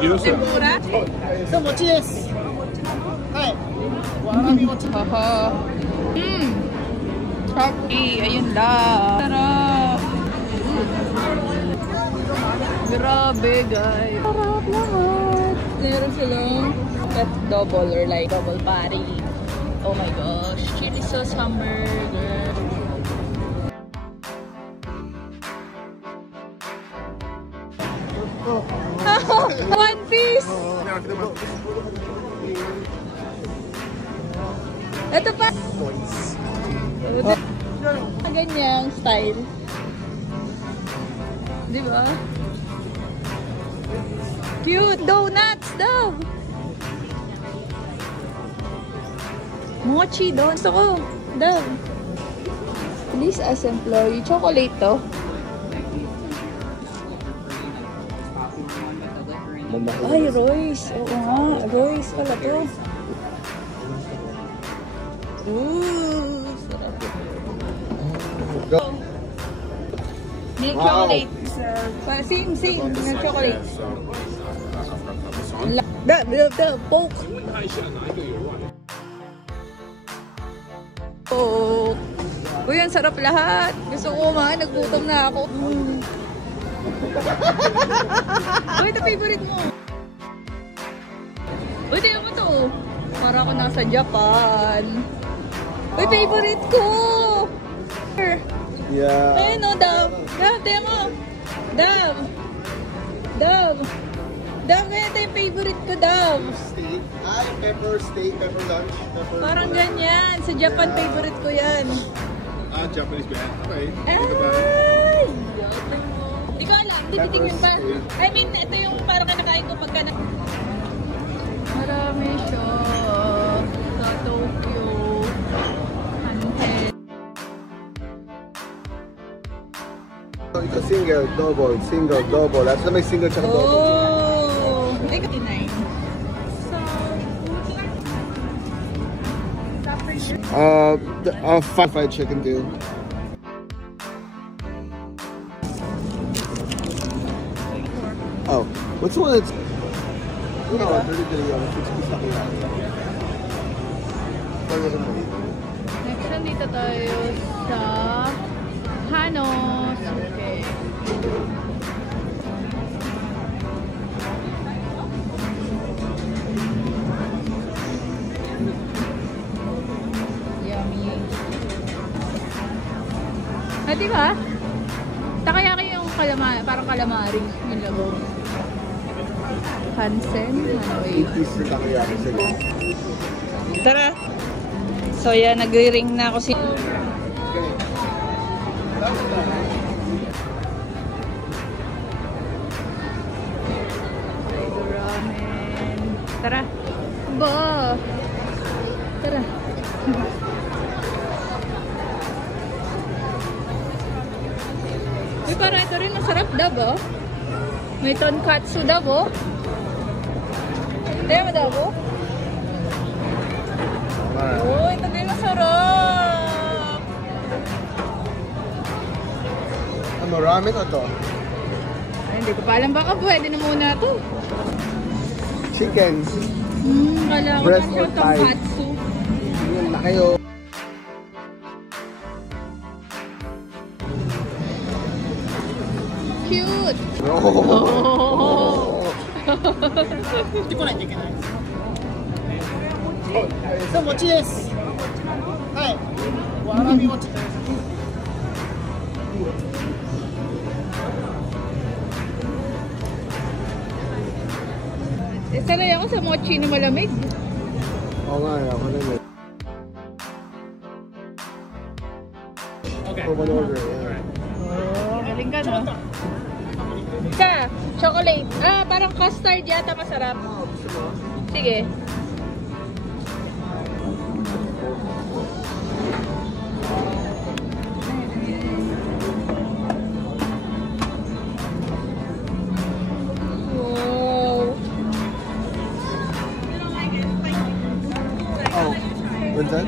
Tempura? So, mochi desu. Hai. Warabi mochi. Haha. Shopee. Ayun lang. Sarap. Grabe, guys. Sarap lahat. Meron silang pet double or like double patty. Oh my gosh. Chili sauce hamburger. One piece! Ito pa! Ganyang style. Diba? Cute! Donuts daw! Mochi doon. Gusto ko. Daw. Please as employee. Chocolate to. Ay, Royce. Oo nga. Royce pala to. Ooh. Sarap. Milk chocolate. Same. Milk chocolate. The Poke. Poke. Uy, ang sarap lahat. Gusto ko kumain. Nagutom na ako. Uy, ito favorite mo. Uy, tingnan mo to. Para ako nasa Japan. Uy, favorite ko. Yeah. Ayun o, Dove. Dove, tingnan mo. Dove. Kaya ito yung favorite ko, Dove. Steak. Ay, pepper steak, pepper lunch. Pepper Parang ganyan. Sa Japan, favorite ko yan. Japanese brand. Okay. Ay! Ikaw alam, tititignan pa. I mean, ito yung parang kinakain ko pagka na... Marami siya. Sa Tokyo. Ito single, double. That's na may single tsaka double. Oh! Ay, 59. Fried chicken too. Oh, what's the one that's... No, Next, nandito tayo sa Hanos. Okay. Yummy. Ah, diba? Takayaki yung parang calamari. Yung labo. Hansen. Tara! So yan, nagre-ring na ako si... Ramen. Tara! Ba! Tara! Uy, parang ito rin masarap daw ba? May tonkatsu daw ba? Tayo mo daw ba? Oh, ito din masarap! Ano, ramen o to? Ay, hindi ko pa alam, baka pwede na muna ito. Chicken. Kala ko Breast na or siya thigh? tonkatsu. Yun na kayo. Cute! Oh. So, mochi desu. Hai. Warabi mochi. Sanay ako sa mochi na malamig. Oo nga, ako na yun. Okay. For one order, yeah. Oh, galing ka no? Isa, chocolate. Ah, parang custard yata masarap. Sige. Oh, what's that?